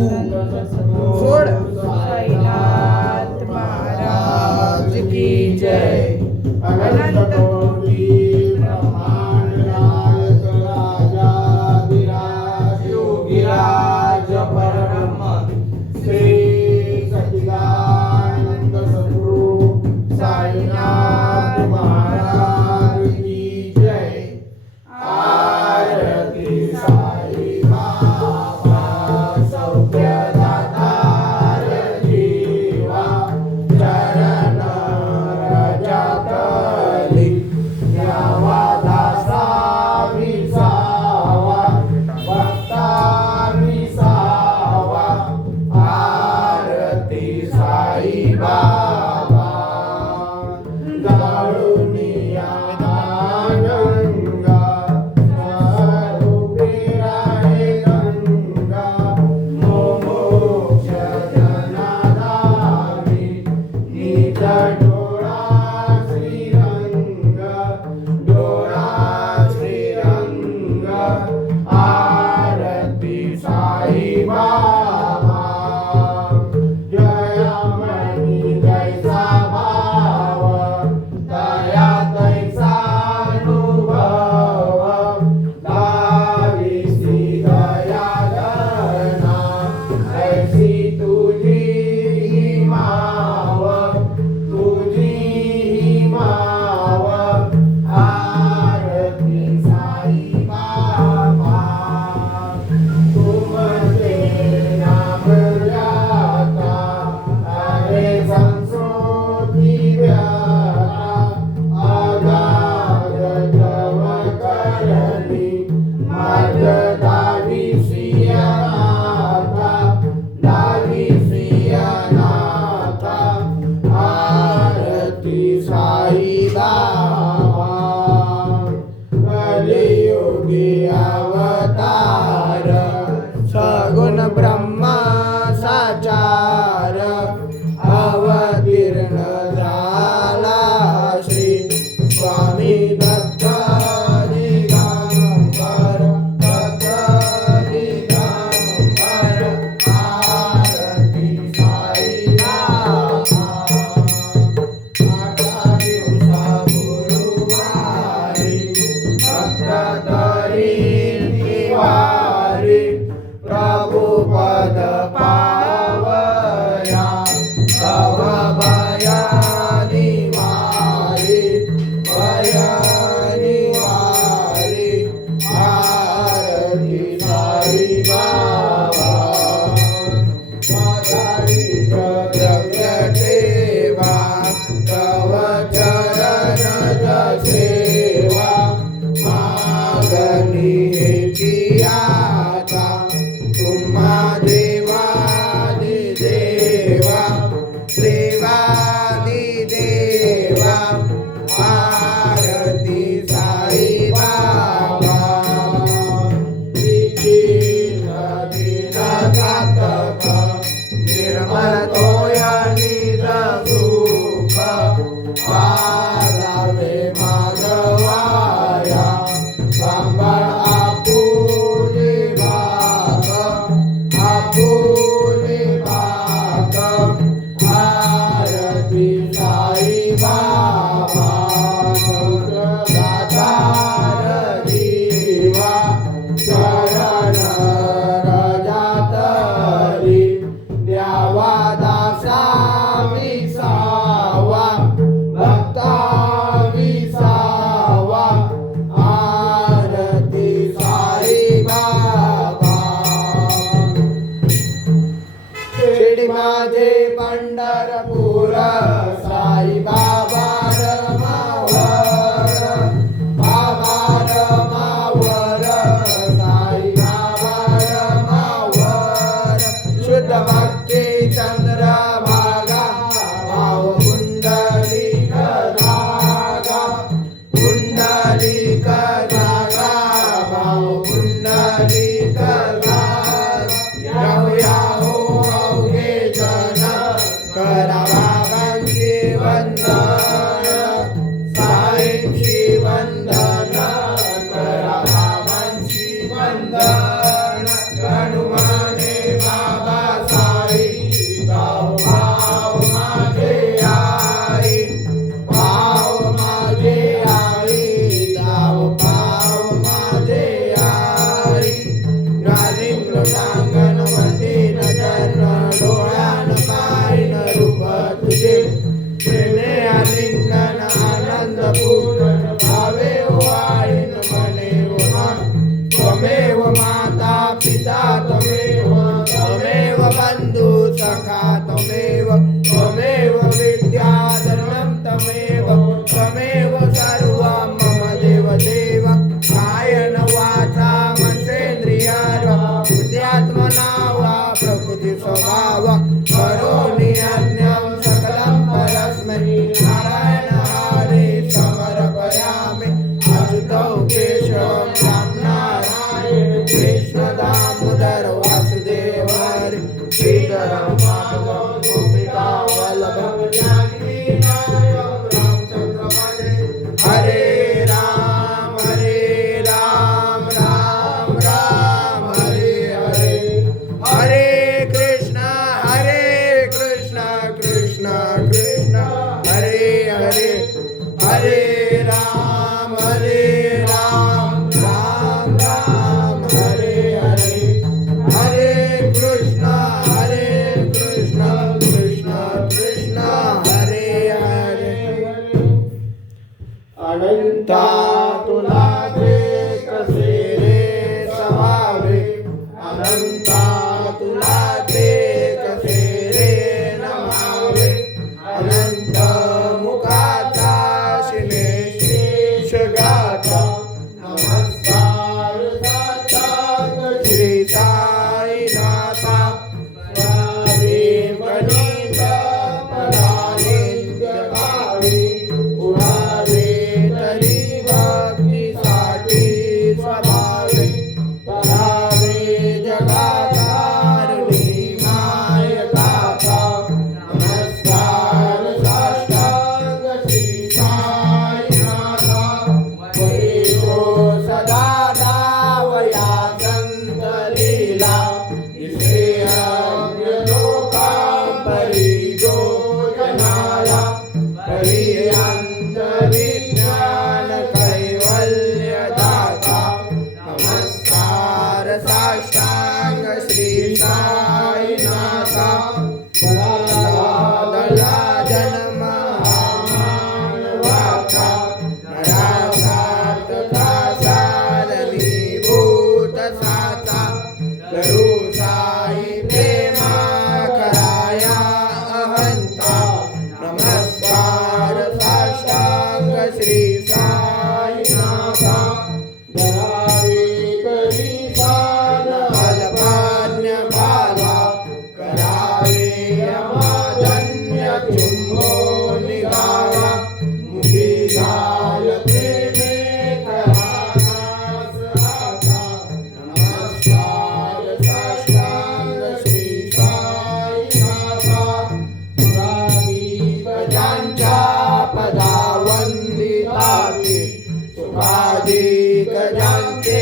सोड साईनाथ महाराज की जय. अनंत कोटी ब्रह्मांड नायक राजाधिराज योगीराज परब्रह्म श्री सच्चिदानंद सद्गुरु साईनाथ महाराज की जय. आरती साई बाबा सौख्यदाता जीवा चरण रजतली यावा दासा विसावा भक्ता विसावा. आरती साई बाबा दारुनिया गंगा स्वरूपी राहे गंगा मोक्ष जनाधारी निज डोळा श्रीरंग डोळा श्रीरंग. आरती साई बाबा जयमणी जैसा भाव दया तैसा अनुभव दाविसी दया गणा ऐसी तुझी माव तुझी माव. आरती साई बाबा तुमचे नाम व्याता अरे संस्कृती व्याता अगाध जव करणी मार्ग दाविसी अनाथा दाविसी अनाथा. आरती साई बाबा कलियुगी अवतार सगुण ब्रह्मा साचार अवतीर्ण झाला श्री स्वामी दत्त दिगंबर दत्त दिगंबर. आरती साई बाबा आठा दिवसा गुरुवारी भक्त तरी निवारी प्रभु पद पावया तव भया निवारी भया निवारी. आरती साई बाबा मातारी द्रव्य ठेवा तव चरण सेवा मागणी हेची आता तुम्हा देवादि देवा देवादि देवा. आरती साई बाबा विकीर्ण दीनघातक निर्मल तोया निज सुख पारावे माधवाया सांभाळ आपुले भाग आपुले भाग. आरती साई बाबा दातार जीवा चरण रजतली द्यावा दासा विसावा भक्ता विसावा. आरती साई बाबा शिर्डी माझे पंढरपूर साई बाबा रमावर बाबा रमावर साई बाबा रमावर. शुद्ध भक्ती चंद्र भागा भाव कुंडलिक धागा कुंडलिक धागा भाव कुंडलिक धागा. याहो याहो अवघे जन करा बाबांची वंदन साईंची वंदन करा बाबांची वंदन. हनुमाने बाबा सुंदरम माधवम गोपिका वल्लभम जानकी नायकम रामचंद्र भजे हरे राम राम राम हरे हरे हरे कृष्ण कृष्ण कृष्ण हरे हरे हरे राम राम राम हरे हरे हरे कृष्ण कृष्ण कृष्ण हरे हरे अनंता तुला ते कसे रे समावे अनंता तुला ते कसे रे नमावे अनंत मुखाचा शिनेश गाथा नमस्कार साष्टांग श्री साईनाथा स्वामी वनित परानिंद भावी उडावे तरी भक्तीसाठी स्वभावे परावे जगातारणी माय गाथा नमस्कार साष्टांग श्री साईनाथा वैभो सदा दावया संत लीला श्रेय लोकां परिजो जनाला पर्यंत विज्ञान कैवल्य दाता नमस्कार साष्टांग श्री साईनाथा दला जन्म मानवाचा नरासार्थका साधनीभूत साचा करू साई प्रेमा कराया अहंता नमस्कार साष्टांग श्री साईनाथा धरावे करी सान अल्पाज्ञ बाधा करावे अमाजन्य चुंबो निघावा मुखी गाय प्रेमे करानास आता नमस्कार साष्टांग श्री साईनाथा पुरावी गजांच्या पदावंदिताते सुखाधिक गजांचे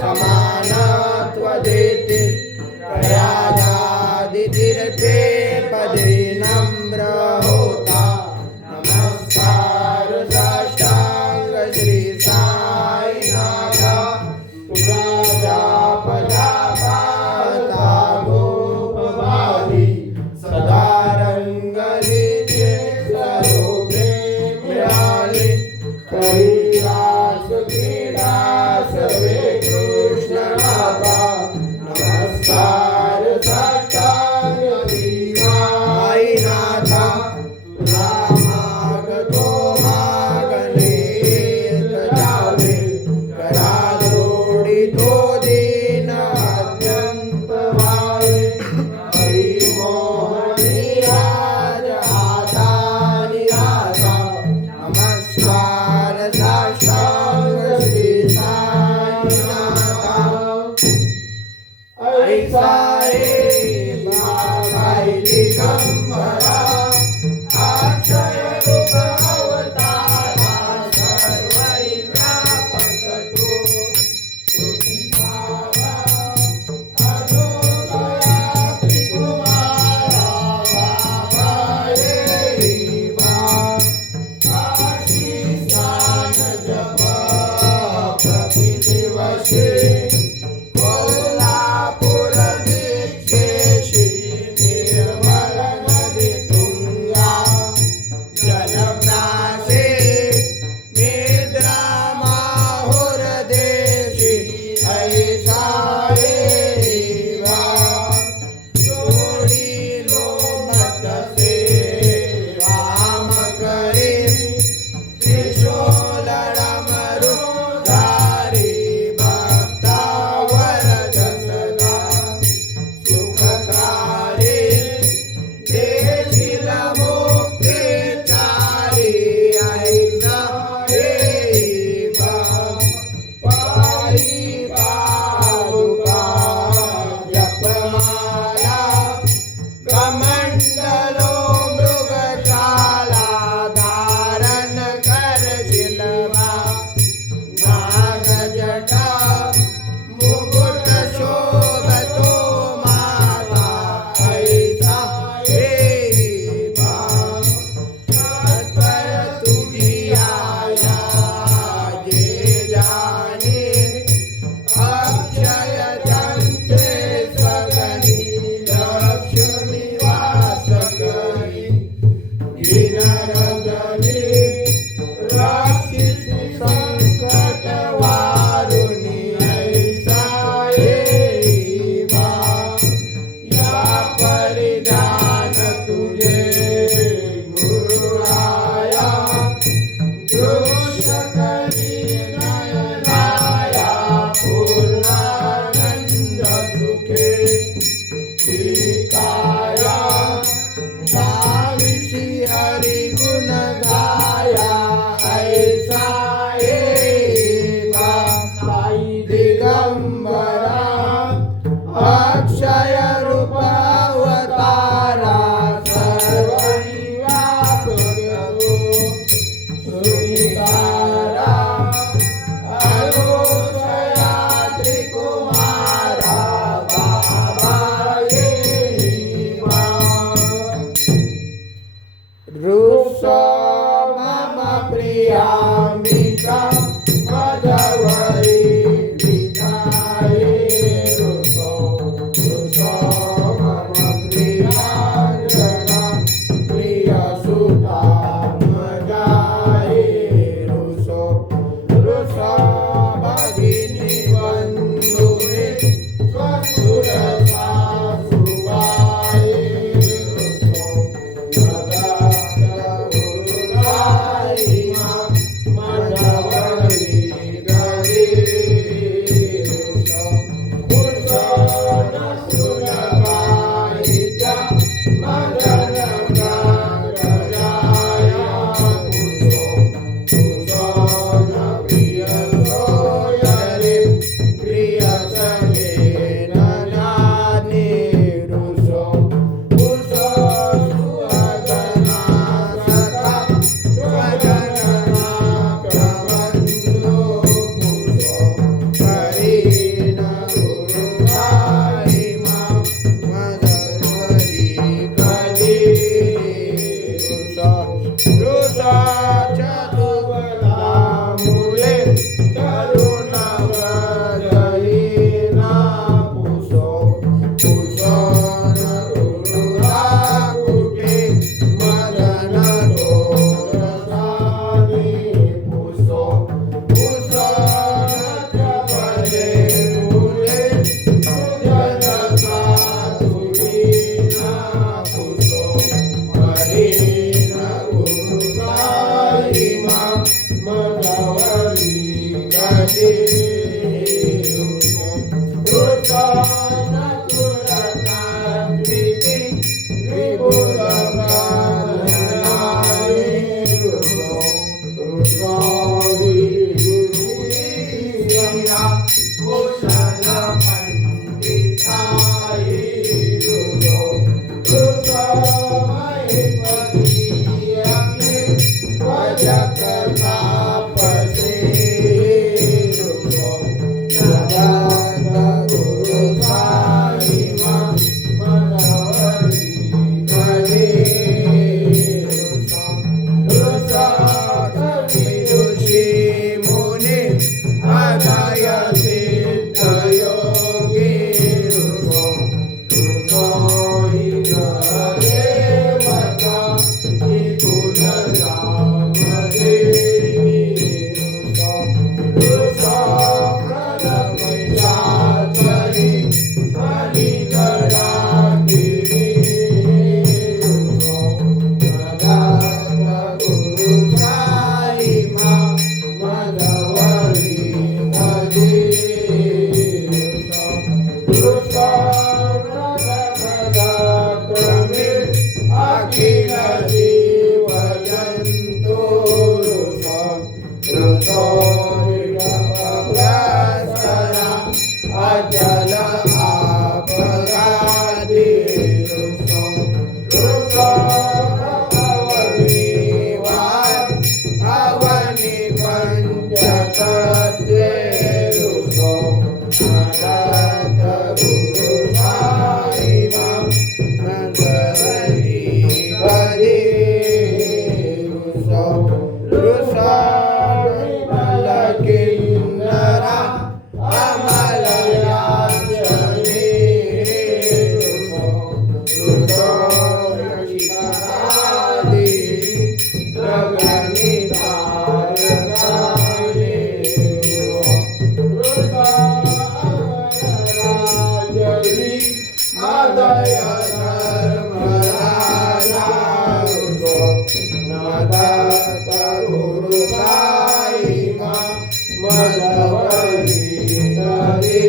समानत्व देते प्रयागादि तीर्थे पदे नम्र होता नमस्कार साष्टांग श्री साईनाथा सुराजा पदापाता गोपवादी सदा रंगलीचे स्वरूपे मिळाले कैलास क्रीडा सवे कृष्ण राधा नमस्कार साष्टांग श्री धर्मराजा नाथ गुरु साई मधवरी नदी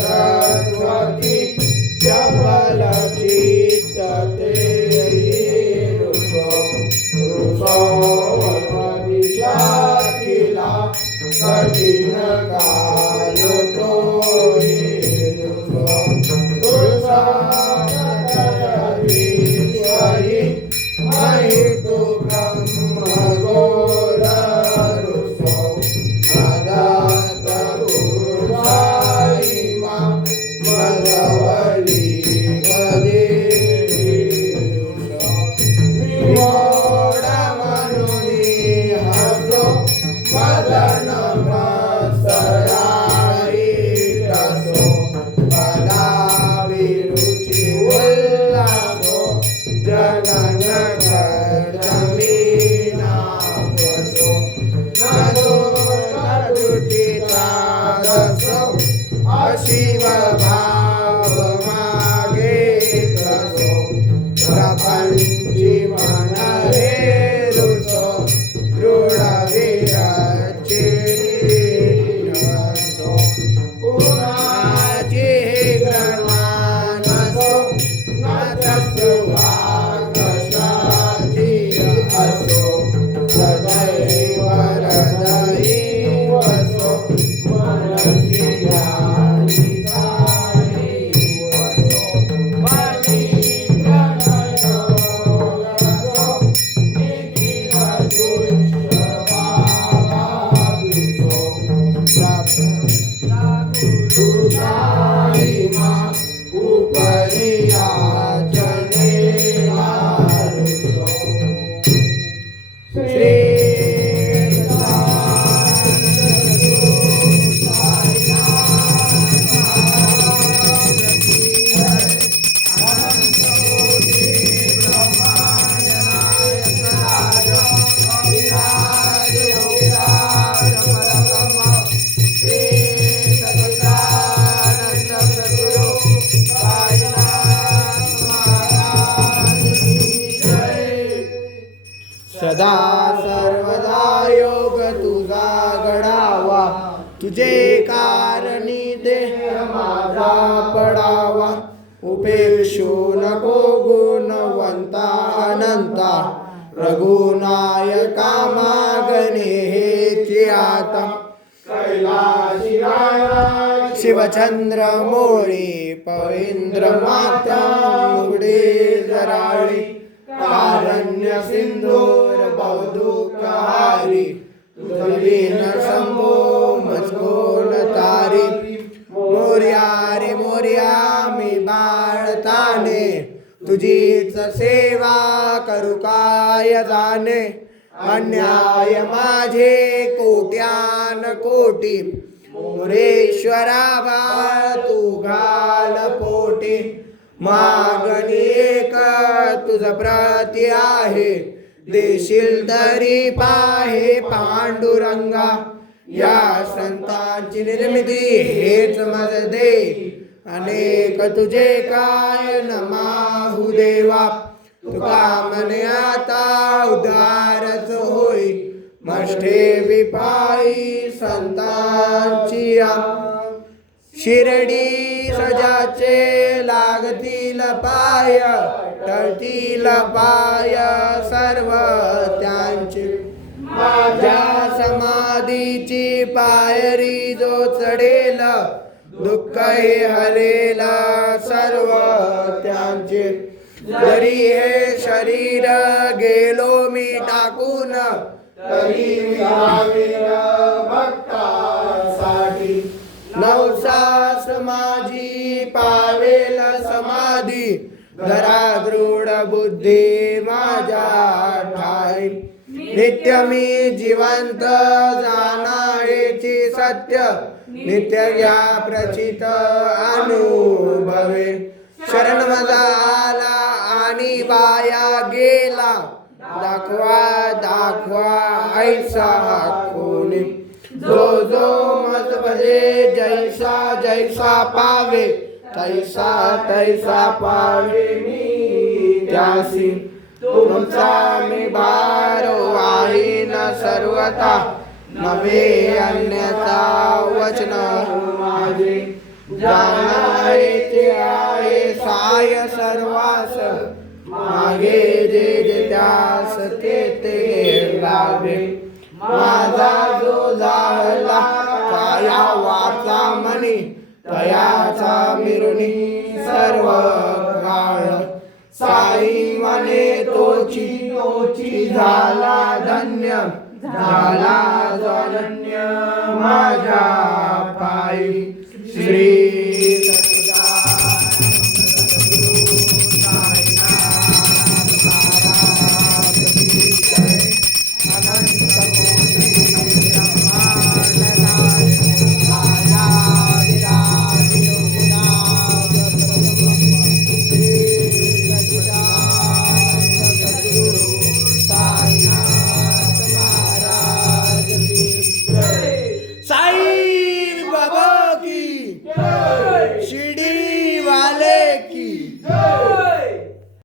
सरस्वती चपल चित्त दिशा कठिन काल तो महितु ब्रह्म गोर नाथ गुरु साई मधवरी गदे मदन मत्सरारी रसो पदाभिरुचि उल्लासो जनन जमीनावसो नदो नदुटितादसो अशिव भाव मागे तसो प्रपंची मन रे रुसो दृढ विरचे पुराचे ग्रहणानसो नतसो वाकशाची असो सदैव हृदयीवसो मनसि ध्यानितायैवसो मनी प्रणयोगसो सदा सर्वदा योग तुझा घडावा तुझे कारणी देह माझा पडावा उपेक्षू नको गुणवंता अनंता रघुनायका मागणे हेची आता कैलाशी शिवचंद्र मोळी पविंद्र माता मुगडे जराळी कारण्य सिंधूर बहुदुःखहारी तुझीन शंभो मजकोन तारी मोर्या रे मोर्या मी बाळताने तुझीच सेवा करू काय जाणे अन्याय माझे कोट्यान कोटी मोरेश्वरा बाळ तू घाल पोटी मागणी एक तुझ प्रती आहे देशील तरी पाहे पांडुरंगा या संतांची निर्मिती हेच मज दे अनेक तुझे काय नमाहु देवा तुका मने आता उदारच होई मष्टे विपाई संतांची शिर्डी सजाचे लागतील पाय टळतील पाय सर्व त्यांचे माझ्या समाधीची पायरी जो चढेल दुःख हे हरेल सर्व त्यांचे जरी हे शरीर गेलो मी टाकून तरी भक्तासाठी नवसास माझी पावेल समाधी धरा दृढ बुद्धी माझ्या ठाई नित्य मी जिवंत जाणारेची सत्य नित्य घ्या प्रचित अनुभवे शरण माझा आला आणि वाया गेला दाखवा दाखवा ऐसा कोणी जो जो मज भजे जैसा जैसा पावे तैसा तैसा पावे मी त्यासी तुमचा मी भारो आहे न सर्वता नवे अन्यथा वचन माझे जाणारे आहे साय सर्वास मागे जे जे त्यास ते लागे माझा जो झाला काया वाचा मनी तयाचा मिरुनी सर्व काळ साई मने तोची झाला धन्य झाला अनन्य माझ्या पायी श्री